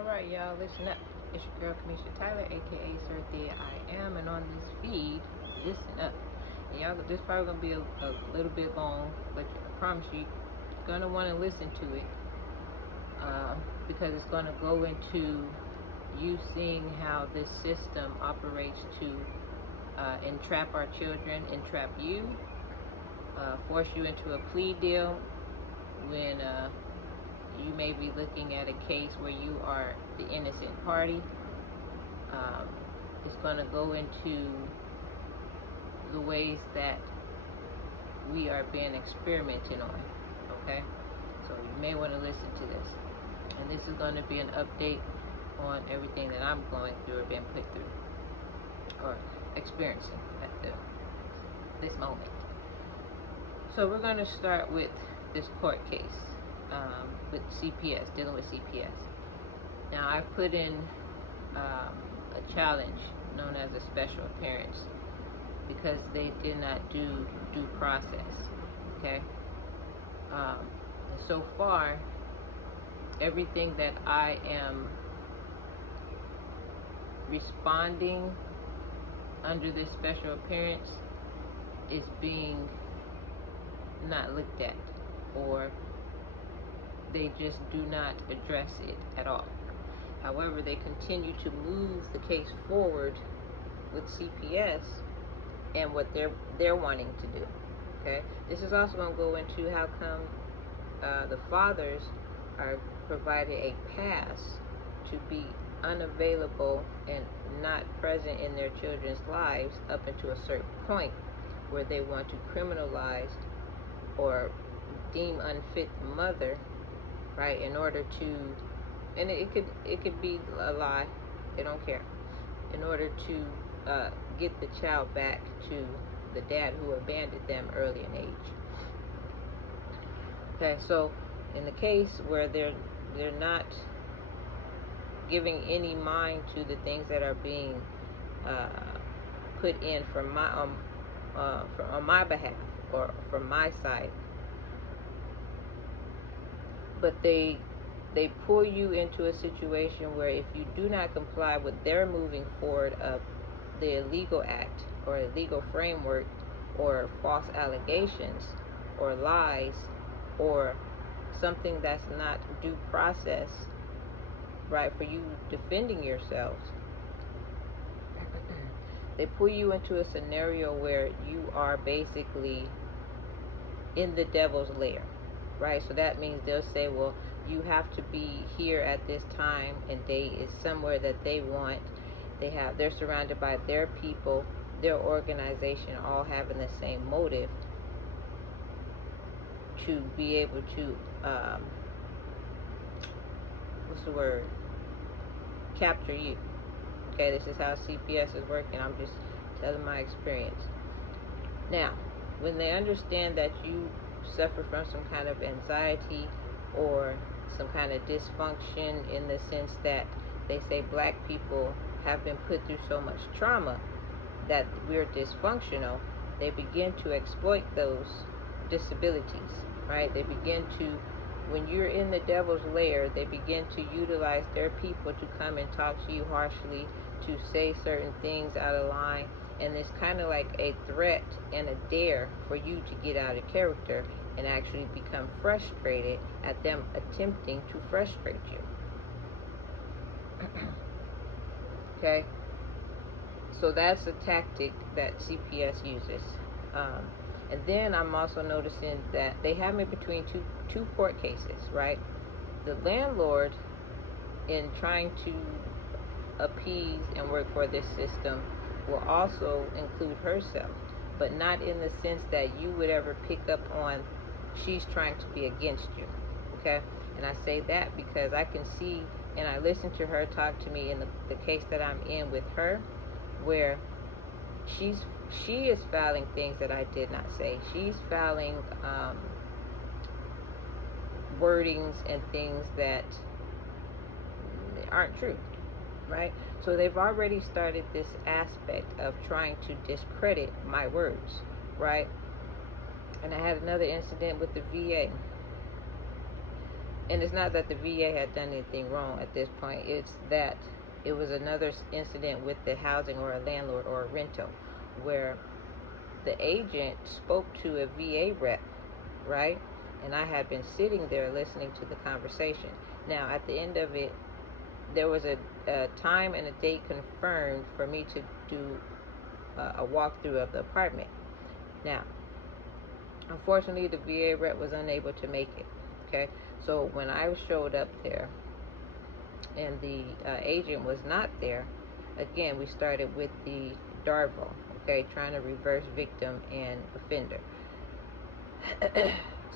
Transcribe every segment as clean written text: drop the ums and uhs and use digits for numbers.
Alright, y'all, listen up. It's your girl, Kamisha Tyler, aka Sir Thea I Am, and on this feed, listen up. And y'all, this probably gonna be a little bit long, but I promise you're gonna want to listen to it because it's gonna go into you seeing how this system operates to entrap our children, entrap you, force you into a plea deal when you may be looking at a case where you are the innocent party. It's going to go into the ways that we are being experimented on, okay? So you may want to listen to this. And this is going to be an update on everything that I'm going through or being put through or experiencing at this moment. So we're going to start with this court case. With CPS, dealing with CPS. Now, I put in a challenge known as a special appearance because they did not do due process, okay? And so far, everything that I am responding under this special appearance is being not looked at, or they just do not address it at all. However, they continue to move the case forward with CPS and what they're wanting to do. Okay, this is also going to go into how come the fathers are provided a pass to be unavailable and not present in their children's lives up until a certain point where they want to criminalize or deem unfit the mother, right, in order to, and it could be a lie, they don't care, in order to get the child back to the dad who abandoned them early in age. Okay, so in the case where they're not giving any mind to the things that are being put in from my on my behalf or from my side, but they pull you into a situation where if you do not comply with their moving forward of the illegal act or illegal framework or false allegations or lies or something that's not due process, right, for you defending yourselves, they pull you into a scenario where you are basically in the devil's lair. Right, so that means they'll say, well, you have to be here at this time and date is somewhere that they want. They're surrounded by their people, their organization, all having the same motive to be able to, capture you. Okay, this is how CPS is working. I'm just telling my experience. Now, when they understand that you suffer from some kind of anxiety or some kind of dysfunction, in the sense that they say black people have been put through so much trauma that we're dysfunctional, they begin to exploit those disabilities, right? They begin to, when you're in the devil's lair, they begin to utilize their people to come and talk to you harshly, to say certain things out of line, and it's kind of like a threat and a dare for you to get out of character and actually become frustrated at them attempting to frustrate you. Okay? So that's a tactic that CPS uses. And then I'm also noticing that they have me between two court cases, right? The landlord, in trying to appease and work for this system, will also include herself, but not in the sense that you would ever pick up on she's trying to be against you. Okay? And I say that because I can see, and I listen to her talk to me in the case that I'm in with her, where she is filing things that I did not say. She's filing wordings and things that aren't true, right? So they've already started this aspect of trying to discredit my words, right? And I had another incident with the VA. and it's not that the VA had done anything wrong at this point. It's that it was another incident with the housing or a landlord or a rental where the agent spoke to a VA rep, right? And I had been sitting there listening to the conversation. Now, at the end of it, there was a time and a date confirmed for me to do a walkthrough of the apartment. Now, unfortunately, the VA rep was unable to make it. Okay, so when I showed up there and the agent was not there, again, we started with the Darvo, okay, trying to reverse victim and offender.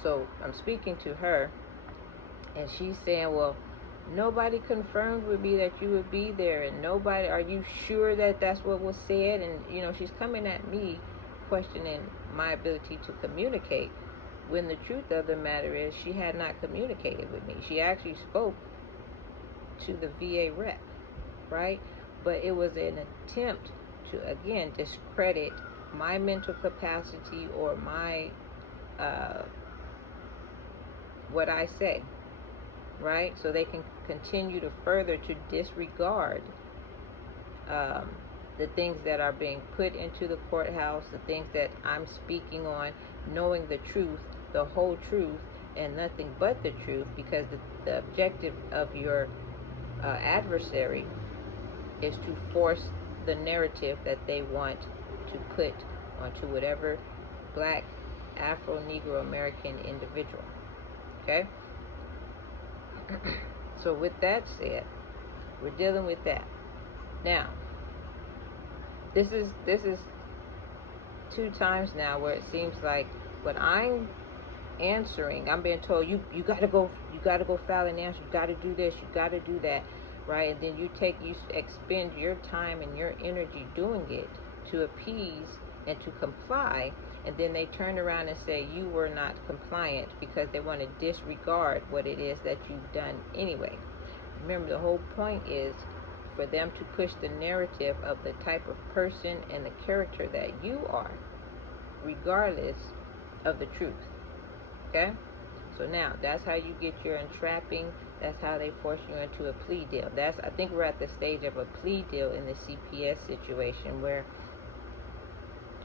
So I'm speaking to her, and she's saying, well, nobody confirmed with me that you would be there, and nobody, are you sure that that's what was said? And, she's coming at me questioning my ability to communicate, when the truth of the matter is she had not communicated with me. She actually spoke to the VA rep, right? But it was an attempt to, again, discredit my mental capacity or my what I say, right? So they can continue to further to disregard the things that are being put into the courthouse, the things that I'm speaking on, knowing the truth, the whole truth, and nothing but the truth, because the objective of your adversary is to force the narrative that they want to put onto whatever black, Afro, Negro, American individual. Okay? So with that said, we're dealing with that. Now, this is 2 times now where it seems like when I'm answering, I'm being told you gotta go file an answer, you gotta do this, you gotta do that, right? And then you expend your time and your energy doing it to appease and to comply, and then they turn around and say you were not compliant because they want to disregard what it is that you've done anyway. Remember, the whole point is for them to push the narrative of the type of person and the character that you are, regardless of the truth. Okay? So now, that's how you get your entrapping. That's how they force you into a plea deal. I think we're at the stage of a plea deal in the CPS situation where,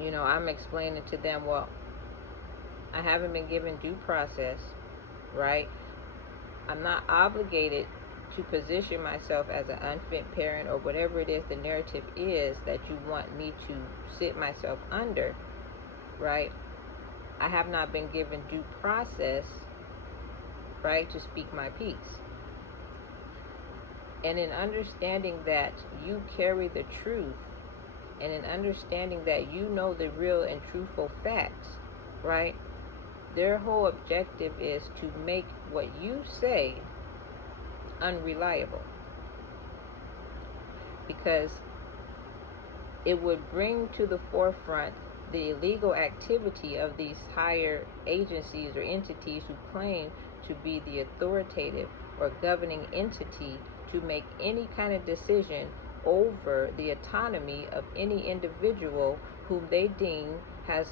I'm explaining to them, well, I haven't been given due process, right? I'm not obligated to position myself as an unfit parent or whatever it is the narrative is that you want me to sit myself under, right? I have not been given due process, right, to speak my piece. And in understanding that you carry the truth, and in understanding that you know the real and truthful facts, right, their whole objective is to make what you say unreliable, because it would bring to the forefront the illegal activity of these higher agencies or entities who claim to be the authoritative or governing entity to make any kind of decision over the autonomy of any individual whom they deem has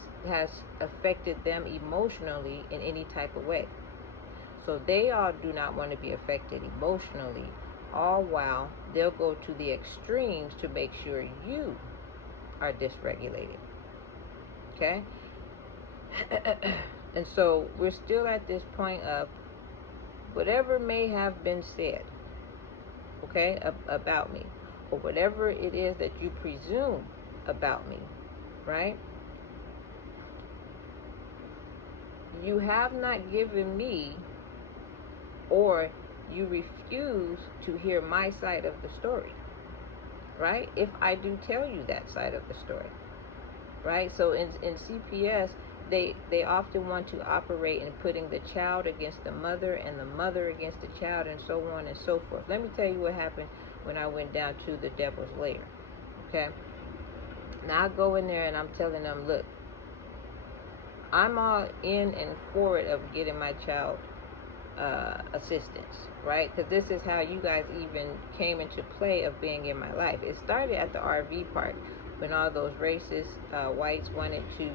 affected them emotionally in any type of way. So they all do not want to be affected emotionally, all while they'll go to the extremes to make sure you are dysregulated. Okay? And so we're still at this point of whatever may have been said, okay, about me, or whatever it is that you presume about me, right? You have not given me, or you refuse to hear my side of the story, right? If I do tell you that side of the story, right? So in CPS, they often want to operate in putting the child against the mother and the mother against the child and so on and so forth. Let me tell you what happened when I went down to the devil's lair, okay? Now I go in there and I'm telling them, look, I'm all in and for it of getting my child assistance, right? Because this is how you guys even came into play of being in my life. It started at the RV park when all those racist whites wanted to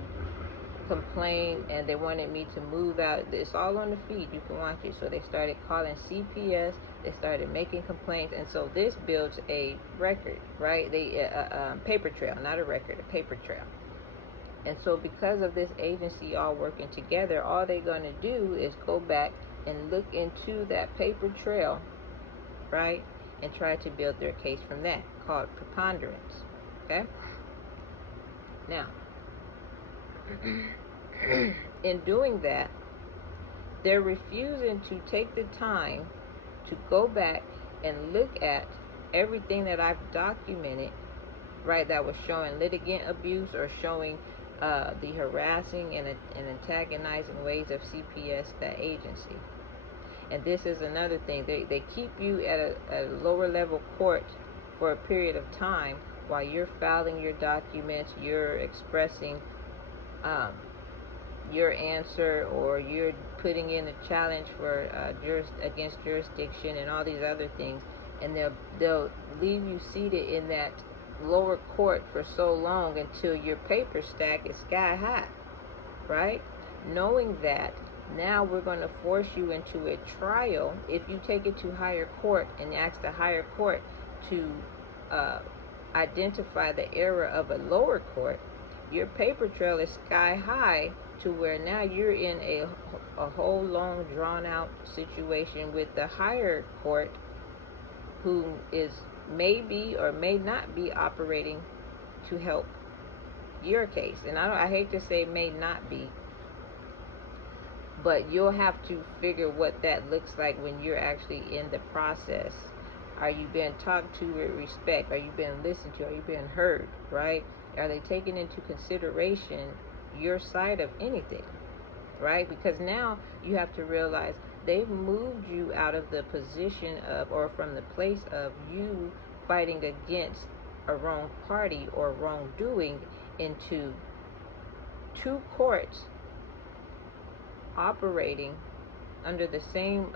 complained and they wanted me to move out. It's all on the feed. You can watch it. So they started calling CPS. They started making complaints, and so this builds a record, right? Paper trail, not a record, a paper trail. And so because of this agency all working together, all they're going to do is go back and look into that paper trail, right, and try to build their case from that, called preponderance. Okay? Now, in doing that, they're refusing to take the time to go back and look at everything that I've documented, right, that was showing litigant abuse or showing the harassing and antagonizing ways of CPS, that agency. And this is another thing. They keep you at a lower level court for a period of time while you're filing your documents, you're expressing your answer, or you're putting in a challenge for against jurisdiction and all these other things. And they'll leave you seated in that lower court for so long until your paper stack is sky high, right? Knowing that, now we're going to force you into a trial. If you take it to higher court and ask the higher court to identify the error of a lower court, your paper trail is sky high, to where now you're in a whole long drawn out situation with the higher court, who is maybe or may not be operating to help your case. And I hate to say may not be, but you'll have to figure what that looks like when you're actually in the process. Are you being talked to with respect? Are you being listened to? Are you being heard, right? Are they taking into consideration your side of anything, right? Because now you have to realize they've moved you out of the position of, or from the place of you fighting against a wrong party or wrongdoing, into two courts operating under the same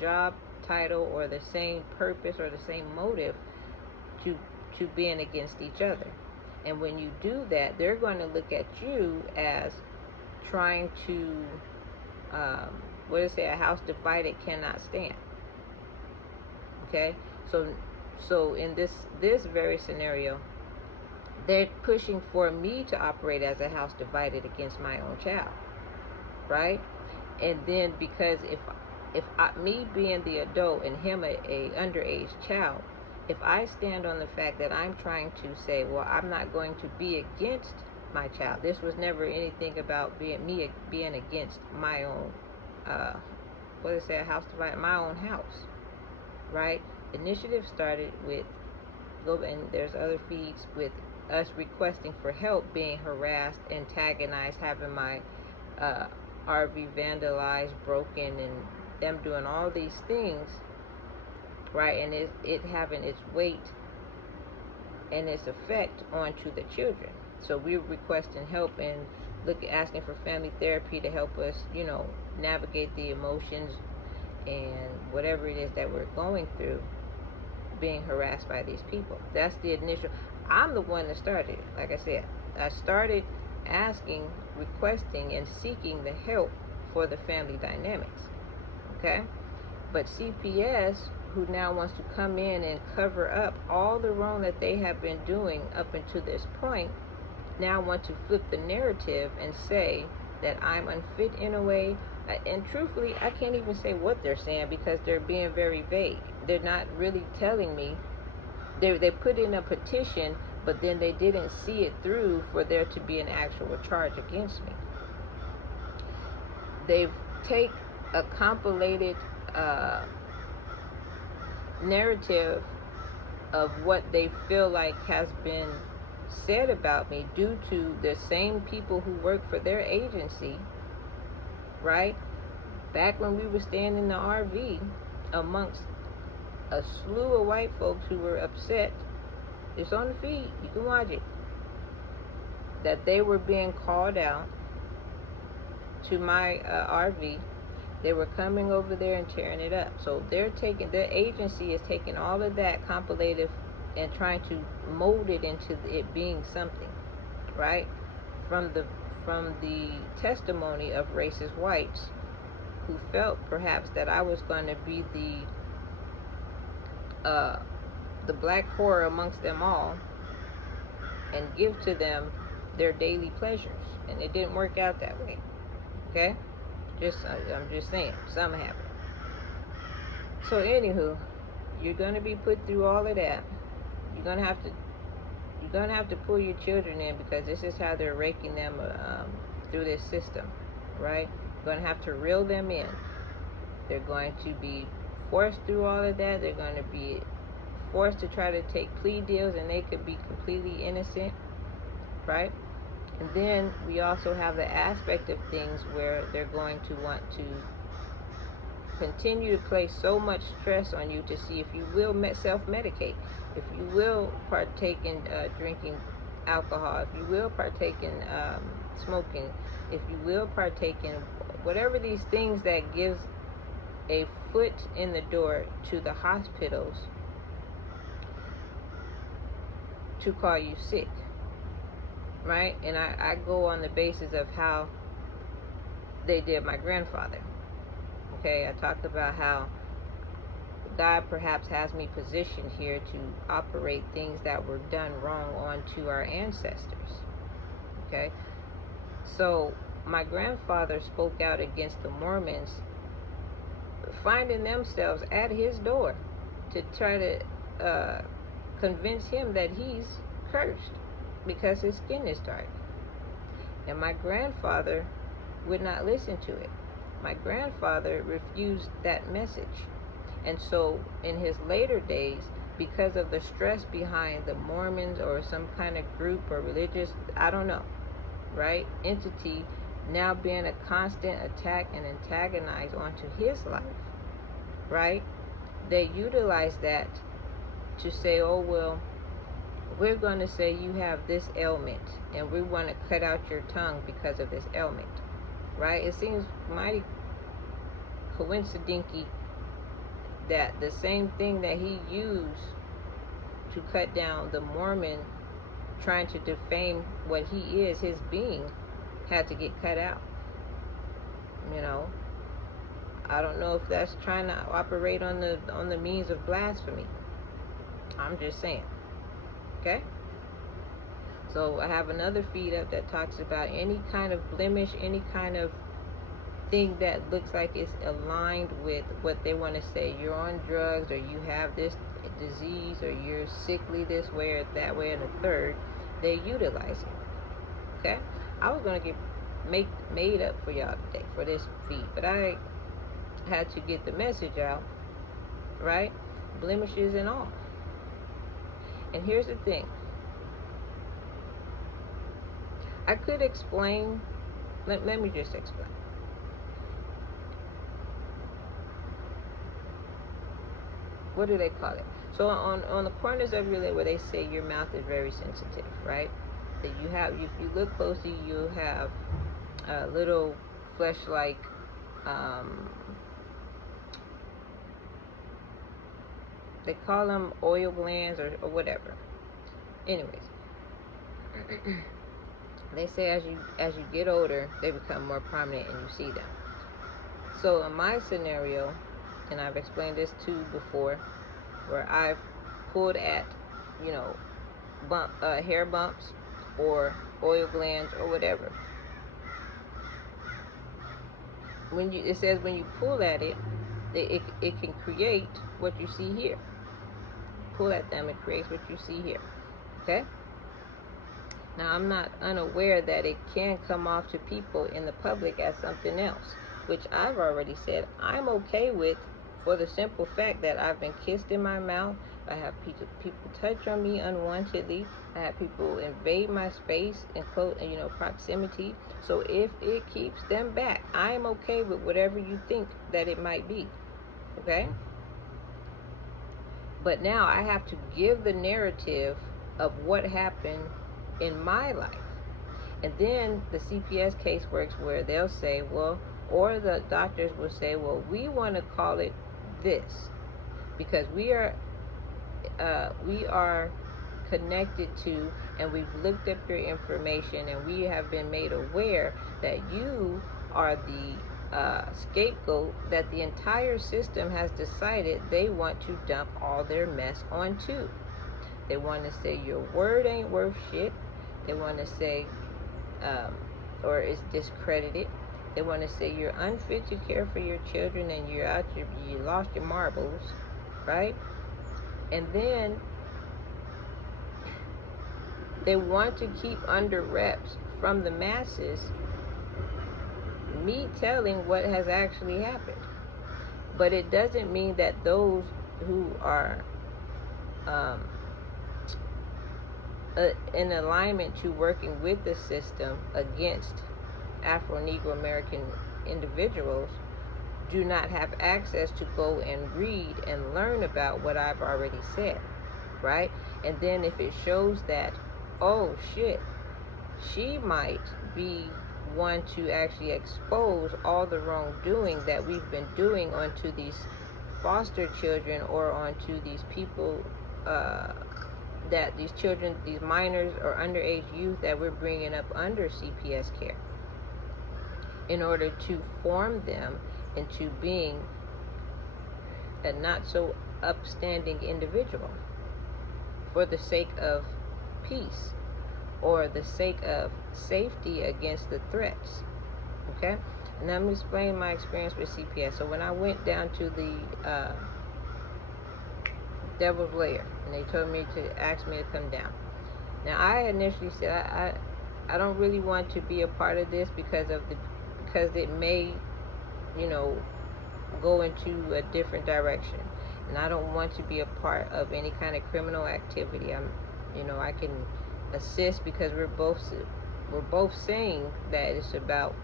job title or the same purpose or the same motive to being against each other. And when you do that, they're going to look at you as trying to what does it say, a house divided cannot stand. Okay, so in this very scenario, they're pushing for me to operate as a house divided against my own child, right? And then because me being the adult and him a underage child, if I stand on the fact that I'm trying to say, well, I'm not going to be against my child. This was never anything about being against my own what is that, house divided, my own house, right? Initiative started with and there's other feeds with us requesting for help, being harassed, antagonized, having my RV vandalized, broken, and them doing all these things, right? And it having its weight and its effect onto the children. So we're requesting help and asking for family therapy to help us, navigate the emotions and whatever it is that we're going through, being harassed by these people. That's the initial. I'm the one that started it. Like I said, I started asking, requesting, and seeking the help for the family dynamics. Okay? But CPS, who now wants to come in and cover up all the wrong that they have been doing up until this point, now want to flip the narrative and say that I'm unfit in a way. And truthfully, I can't even say what they're saying because they're being very vague. They're not really telling me. They put in a petition, but then they didn't see it through for there to be an actual charge against me. They've take a compilated narrative of what they feel like has been said about me due to the same people who work for their agency, right? Back when we were staying in the RV amongst a slew of white folks who were upset. It's on the feed, you can watch it, that they were being called out to my RV. They were coming over there and tearing it up. So their agency is taking all of that compilated and trying to mold it into it being something, right? From from the testimony of racist whites who felt perhaps that I was going to be the black horror amongst them all and give to them their daily pleasures, and it didn't work out that way. Okay, I'm just saying, something happened. So anywho, you're gonna be put through all of that. You're gonna have to pull your children in, because this is how they're raking them through this system, right? You're gonna have to reel them in. They're going to be forced through all of that. They're going to be forced to try to take plea deals, and they could be completely innocent, right? And then we also have the aspect of things where they're going to want to continue to place so much stress on you to see if you will self-medicate, if you will partake in drinking alcohol, if you will partake in smoking, if you will partake in whatever these things that gives a foot in the door to the hospitals to call you sick, right? And I go on the basis of how they did my grandfather. Okay, I talked about how God perhaps has me positioned here to operate things that were done wrong onto our ancestors. Okay, so my grandfather spoke out against the Mormons, finding themselves at his door to try to convince him that he's cursed because his skin is dark. And my grandfather would not listen to it. My grandfather refused that message. And so in his later days, because of the stress behind the Mormons or some kind of group or religious, I don't know, right, entity now being a constant attack and antagonize onto his life, right, they utilize that to say, oh, well, we're going to say you have this ailment, and we want to cut out your tongue because of this ailment, right? It seems mighty coincidental that the same thing that he used to cut down the Mormon trying to defame what he is, his being, had to get cut out. You know, I don't know if that's trying to operate on the means of blasphemy. I'm just saying. Okay? So I have another feed up that talks about any kind of blemish, any kind of thing that looks like it's aligned with what they want to say. You're on drugs, or you have this disease, or you're sickly this way or that way and the third. They utilize it. Okay? I was going to get made up for y'all today for this feed, but I had to get the message out, right? Blemishes and all. And here's the thing. I could explain. Let me just explain. What do they call it? So on the corners of your lip where they say your mouth is very sensitive, right? That you have, if you look closely, you'll have little flesh-like they call them oil glands or whatever. Anyways, they say as you get older, they become more prominent and you see them. So in my scenario, and I've explained this too before, where I've pulled at, you know, hair bumps or oil glands or whatever. It says when you pull at it, it can create what you see here. Pull at them, it creates what you see here. Okay? Now, I'm not unaware that it can come off to people in the public as something else, which I've already said I'm okay with, for the simple fact that I've been kissed in my mouth. I have people touch on me unwantedly. I have people invade my space and proximity. So if it keeps them back, I'm okay with whatever you think that it might be. Okay? But now I have to give the narrative of what happened in my life. And then the CPS case works where they'll say, well, or the doctors will say, well, we want to call it this because we are connected to, and we've looked up your information, and we have been made aware that you are the scapegoat that the entire system has decided they want to dump all their mess onto. They want to say your word ain't worth shit. They want to say, or it's discredited. They want to say you're unfit to care for your children and you lost your marbles, right? And then they want to keep under wraps from the masses me telling what has actually happened. But it doesn't mean that those who are in alignment to working with the system against Afro-Negro American individuals do not have access to go and read and learn about what I've already said, right? And then if it shows that, oh shit, she might be one to actually expose all the wrongdoing that we've been doing onto these foster children or onto these people, that these children, these minors or underage youth that we're bringing up under CPS care, in order to form them into being a not so upstanding individual for the sake of peace or the sake of safety against the threats. Okay? And let me explain my experience with CPS. So when I went down to the Devil's Lair, and they told me to ask me to come down. Now I initially said I don't really want to be a part of this because it may, go into a different direction, and I don't want to be a part of any kind of criminal activity. I can assist because we're both saying that it's about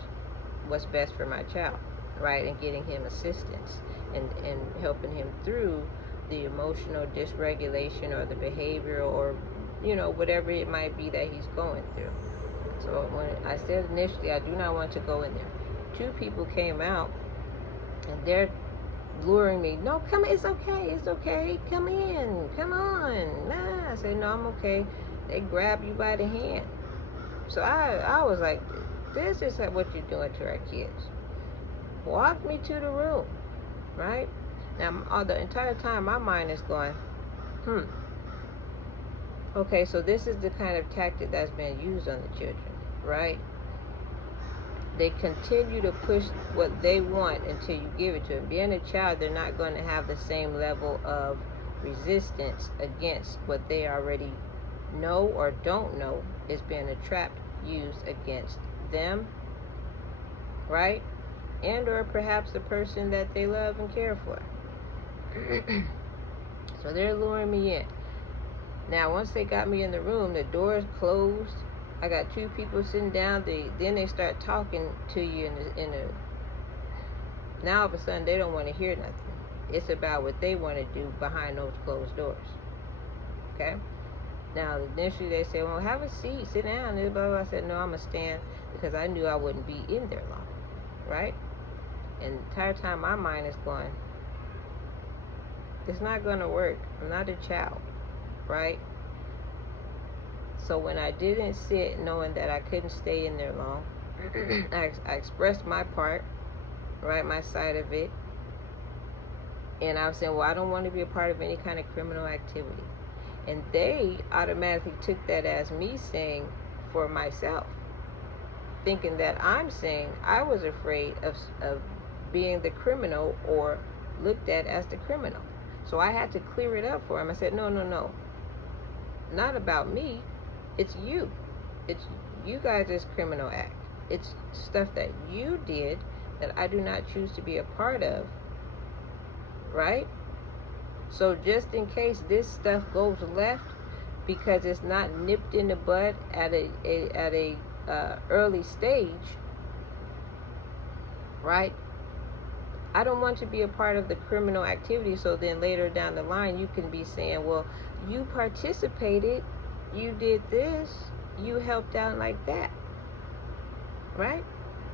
what's best for my child, right, and getting him assistance and helping him through the emotional dysregulation or the behavioral or whatever it might be that he's going through. So when I said initially I do not want to go in there, two people came out and they're luring me. No, come, it's okay, come in, come on. Nah, I said no, I'm okay. They grab you by the hand. So I was like, this is what you're doing to our kids. Walk me to the room, right? Now, the entire time my mind is going, okay, so this is the kind of tactic that's been used on the children, right? They continue to push what they want until you give it to them. Being a child, they're not going to have the same level of resistance against what they already know or don't know is being a trap used against them, right? And or perhaps the person that they love and care for. So they're luring me in. Now, once they got me in the room, the door's closed. I got two people sitting down. Then they start talking to you now all of a sudden they don't want to hear nothing. It's about what they want to do behind those closed doors. Okay? Now, initially they say, well, have a seat, sit down. Blah, blah, blah. I said, no, I'm going to stand because I knew I wouldn't be in there long. Right? And the entire time my mind is going, it's not going to work. I'm not a child. Right? So when I didn't sit, knowing that I couldn't stay in there long, I expressed my part, right, my side of it. And I was saying, well, I don't want to be a part of any kind of criminal activity. And they automatically took that as me saying for myself, thinking that I'm saying I was afraid of being the criminal or looked at as the criminal. So I had to clear it up for him. I said, no, not about me. It's you. It's you guys' criminal act. It's stuff that you did that I do not choose to be a part of. Right? So just in case this stuff goes left because it's not nipped in the bud at a early stage, right? I don't want to be a part of the criminal activity, so then later down the line you can be saying, well, you participated, you did this, you helped out like that, right?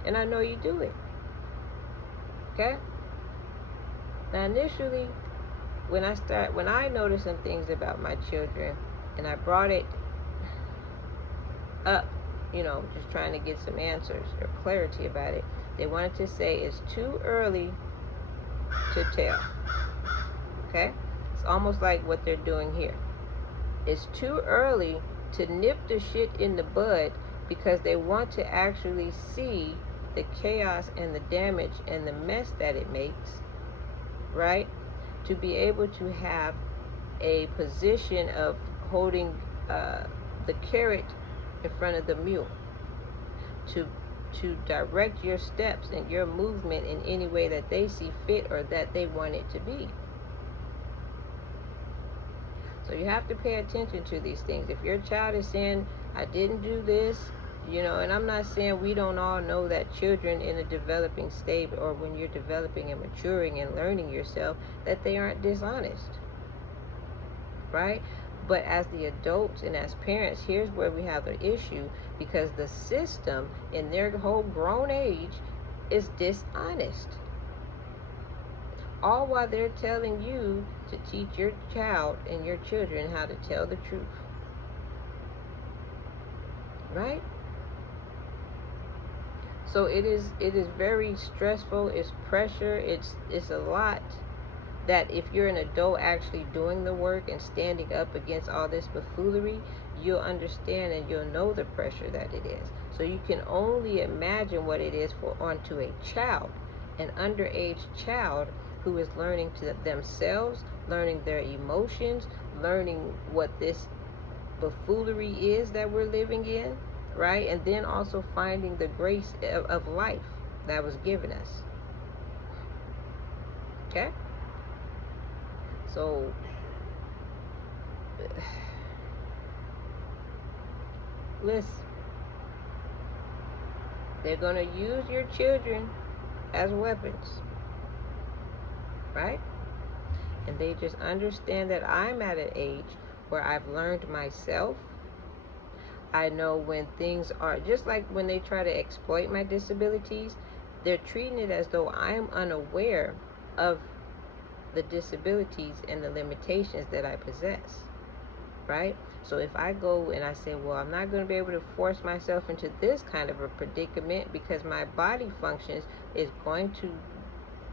And I know you do it. Okay? Now initially, when I noticed some things about my children, And I brought it up, just trying to get some answers or clarity about it. They wanted to say it's too early to tell. Okay? It's almost like what they're doing here. It's too early to nip the shit in the bud because they want to actually see the chaos and the damage and the mess that it makes, right? To be able to have a position of holding the carrot in front of the mule, to direct your steps and your movement in any way that they see fit or that they want it to be. So you have to pay attention to these things. If your child is saying, I didn't do this, and I'm not saying we don't all know that children in a developing state, or when you're developing and maturing and learning yourself, that they aren't dishonest, right? But as the adults and as parents, here's where we have the issue, because the system in their whole grown age is dishonest. All while they're telling you to teach your child and your children how to tell the truth. Right? So it is very stressful, it's pressure, it's a lot, that if you're an adult actually doing the work and standing up against all this buffoonery, you'll understand and you'll know the pressure that it is. So you can only imagine what it is for onto a child, an underage child who is learning to themselves, learning their emotions, learning what this buffoonery is that we're living in, right? And then also finding the grace of life that was given us. Okay? So, listen, they're going to use your children as weapons, right? And they just understand that I'm at an age where I've learned myself. I know when things are, just like when they try to exploit my disabilities, they're treating it as though I'm unaware of the disabilities and the limitations that I possess, right? So if I go and I say, well, I'm not going to be able to force myself into this kind of a predicament because my body functions is going to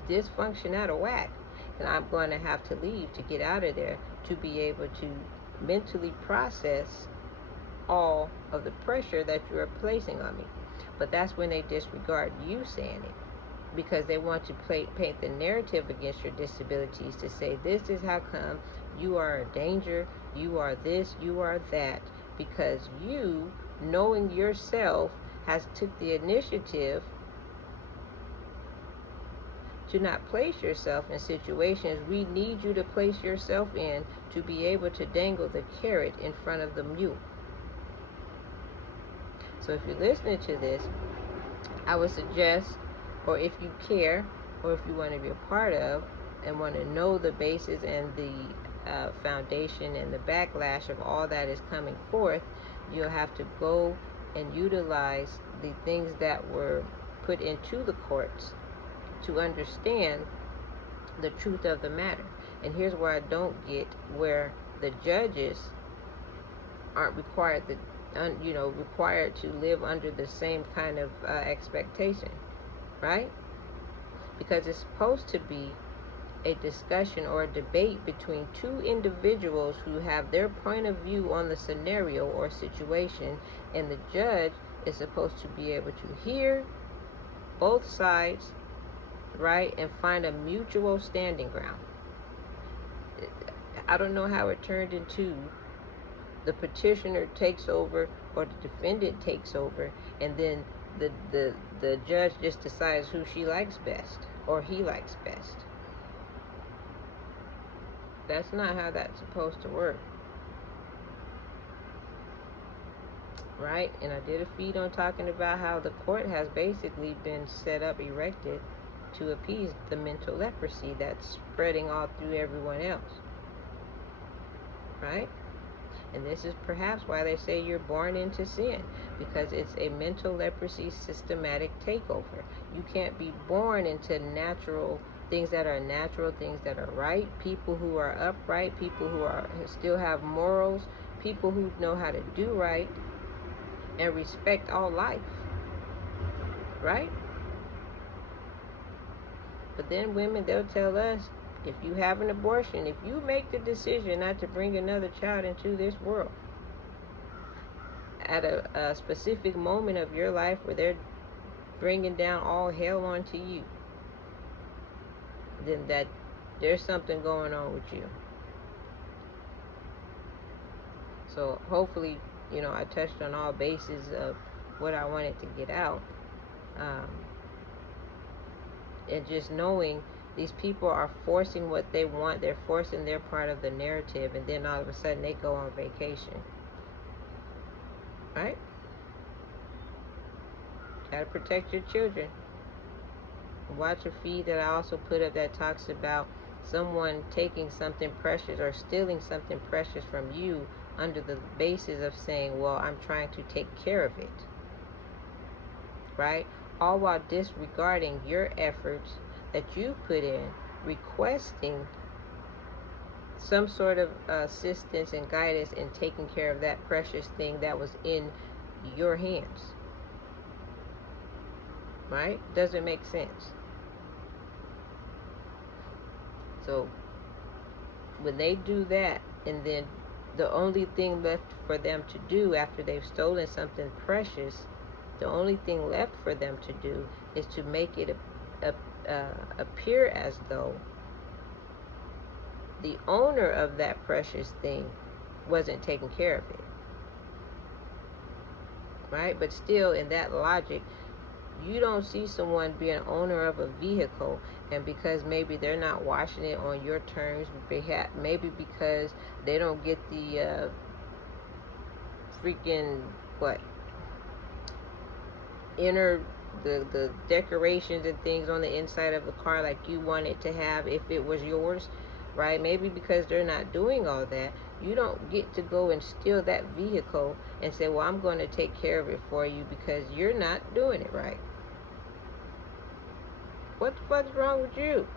dysfunction out of whack, and I'm going to have to leave to get out of there to be able to mentally process all of the pressure that you are placing on me. But that's when they disregard you saying it, because they want to paint the narrative against your disabilities to say, this is how come you are a danger, you are this, you are that, because you, knowing yourself, has took the initiative to not place yourself in situations we need you to place yourself in to be able to dangle the carrot in front of the mule. So if you're listening to this, I would suggest, or if you care, or if you want to be a part of and want to know the basis and the foundation and the backlash of all that is coming forth, you'll have to go and utilize the things that were put into the courts to understand the truth of the matter. And here's where I don't get, where the judges aren't required required to live under the same kind of expectation, right? Because it's supposed to be a discussion or a debate between two individuals who have their point of view on the scenario or situation, and the judge is supposed to be able to hear both sides, right, and find a mutual standing ground. I don't know how it turned into the petitioner takes over or the defendant takes over, and then the judge just decides who she likes best or he likes best. That's not how that's supposed to work, right? And I did a feed on talking about how the court has basically been set up, erected to appease the mental leprosy that's spreading all through everyone else, right? And this is perhaps why they say you're born into sin, because it's a mental leprosy systematic takeover. You can't be born into natural things that are natural, things that are right, people who are upright, people who still have morals. people who know how to do right and respect all life, right? But then women, they'll tell us, if you have an abortion, if you make the decision not to bring another child into this world at a specific moment of your life where they're bringing down all hell onto you, then that there's something going on with you. So hopefully, I touched on all bases of what I wanted to get out. And just knowing these people are forcing what they want, they're forcing their part of the narrative, and then all of a sudden they go on vacation. Right? Gotta protect your children. Watch a feed that I also put up that talks about someone taking something precious or stealing something precious from you under the basis of saying, well, I'm trying to take care of it. Right? All while disregarding your efforts that you put in, requesting some sort of assistance and guidance in taking care of that precious thing that was in your hands. Right? Doesn't make sense. So when they do that, and then the only thing left for them to do after they've stolen something precious, the only thing left for them to do is to make it appear as though the owner of that precious thing wasn't taking care of it. Right? But still, in that logic, you don't see someone be an owner of a vehicle, and because maybe they're not washing it on your terms, maybe because they don't get the freaking the decorations and things on the inside of the car like you want it to have if it was yours, right? Maybe because they're not doing all that, you don't get to go and steal that vehicle and say, well, I'm going to take care of it for you because you're not doing it right. What the fuck's wrong with you?